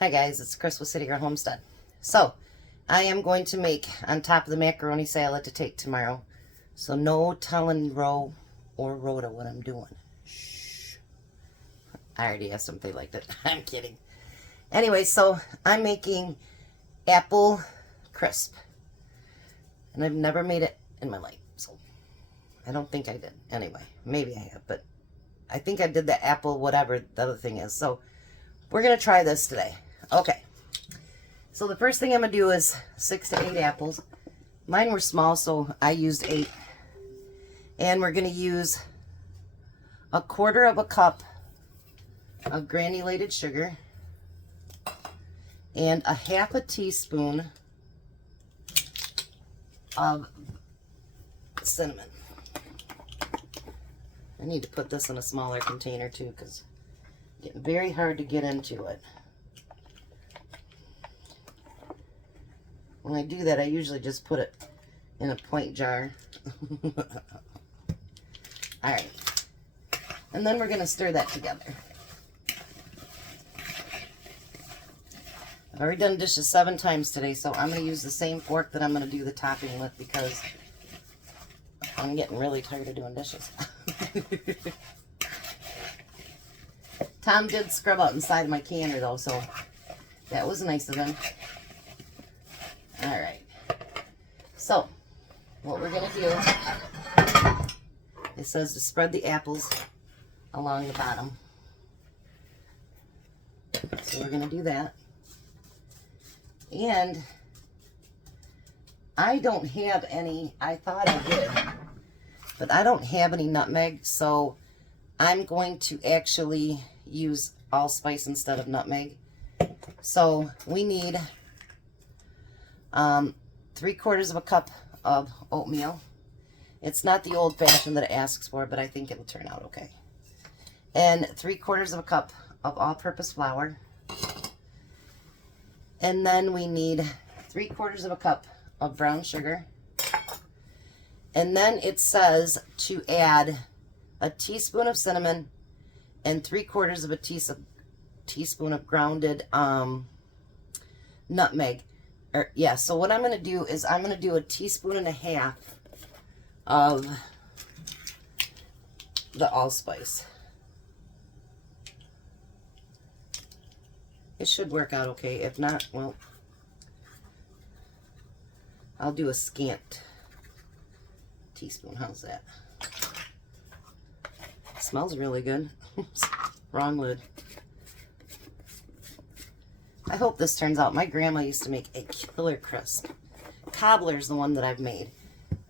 Hi guys, it's Chris with City Girl Homestead. So, I am going to make on top of the macaroni salad to take tomorrow. So no telling Ro or Rhoda what I'm doing. Shh. I already asked them if they liked it. I'm kidding. Anyway, so I'm making apple crisp. And I've never made it in my life. So, I don't think I did. Anyway, maybe I have. But I think I did the apple whatever the other thing is. So, we're going to try this today. Okay, so the first thing I'm going to do is 6 to 8 apples. Mine were small, so I used 8. And we're going to use 1/4 cup of granulated sugar and 1/2 teaspoon of cinnamon. I need to put this in a smaller container too because it's getting very hard to get into it. When I do that, I usually just put it in a pint jar. Alright. And then we're going to stir that together. I've already done dishes 7 times today, so I'm going to use the same fork that I'm going to do the topping with because I'm getting really tired of doing dishes. Tom did scrub out inside of my canner though, so that was nice of him. Alright, so what we're going to do, it says to spread the apples along the bottom. So we're going to do that. And I don't have any, I thought I did, but I don't have any nutmeg, so I'm going to actually use allspice instead of nutmeg. So we need 3/4 cup of oatmeal. It's not the old-fashioned that it asks for, but I think it'll turn out okay. And 3/4 cup of all-purpose flour. And then we need 3/4 cup of brown sugar. And then it says to add a teaspoon of cinnamon and 3/4 teaspoon of grounded nutmeg. Yeah, so what I'm going to do is I'm going to do 1.5 teaspoons of the allspice. It should work out okay. If not, well, I'll do a scant teaspoon. How's that? It smells really good. Wrong lid. I hope this turns out. My grandma used to make a killer crisp. Cobbler's the one that I've made,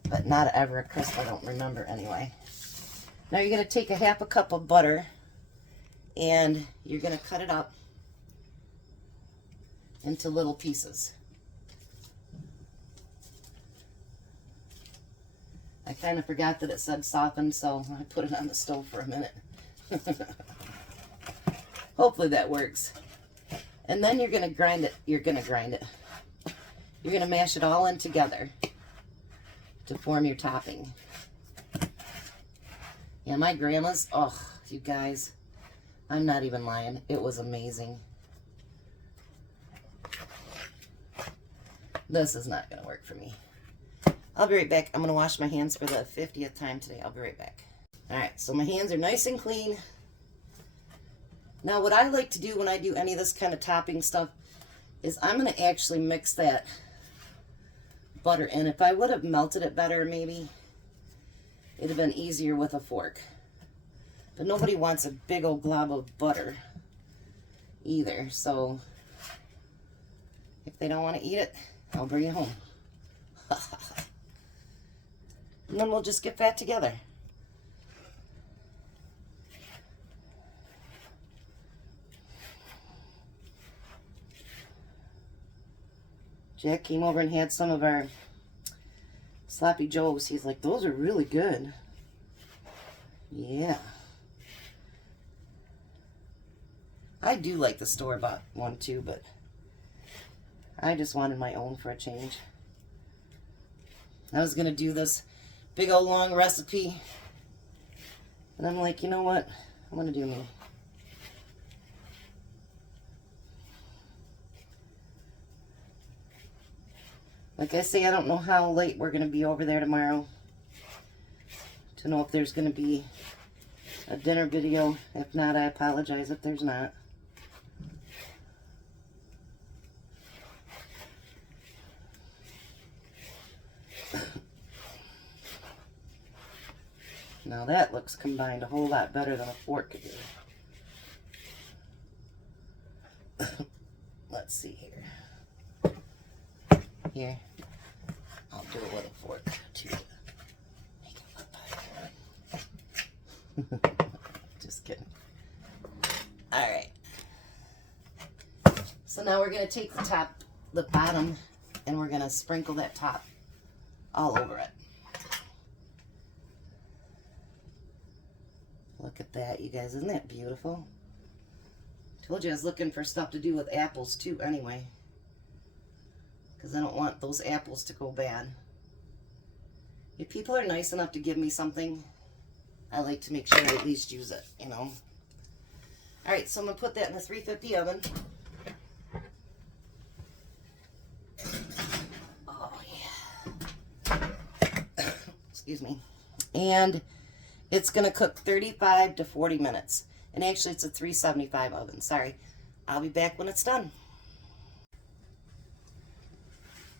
but not ever a crisp I don't remember anyway. Now you're going to take 1/2 cup of butter and you're going to cut it up into little pieces. I kind of forgot that it said softened, so I put it on the stove for a minute. Hopefully that works. And then you're going to grind it. You're going to mash it all in together to form your topping. Yeah, my grandma's, oh, you guys, I'm not even lying. It was amazing. This is not going to work for me. I'll be right back. I'm going to wash my hands for the 50th time today. I'll be right back. Alright, so my hands are nice and clean. Now what I like to do when I do any of this kind of topping stuff is I'm going to actually mix that butter in. If I would have melted it better maybe, it'd have been easier with a fork. But nobody wants a big old glob of butter either, so if they don't want to eat it, I'll bring it home. And then we'll just get that together. Jack came over and had some of our sloppy joes. He's like, those are really good. Yeah. I do like the store-bought one too, but I just wanted my own for a change. I was going to do this big old long recipe, and I'm like, you know what? I'm going to do me. Like I say, I don't know how late we're going to be over there tomorrow to know if there's going to be a dinner video. If not, I apologize if there's not. Now that looks combined a whole lot better than a fork could do. Let's see here. Here. I'll do it with a fork too. Make it look better. Just kidding. Alright. So now we're going to take the bottom, and we're going to sprinkle that top all over it. Look at that, you guys. Isn't that beautiful? Told you I was looking for stuff to do with apples too anyway, because I don't want those apples to go bad. If people are nice enough to give me something, I like to make sure I at least use it, you know. Alright, so I'm going to put that in the 350 oven. Oh, yeah. Excuse me. And it's going to cook 35 to 40 minutes. And actually, it's a 375 oven. Sorry. I'll be back when it's done.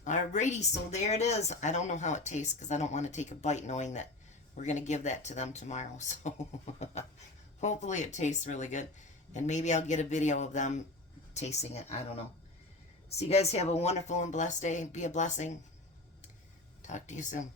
Alrighty, so there it is. I don't know how it tastes because I don't want to take a bite knowing that we're going to give that to them tomorrow. So hopefully it tastes really good. And maybe I'll get a video of them tasting it. I don't know. So you guys have a wonderful and blessed day. Be a blessing. Talk to you soon.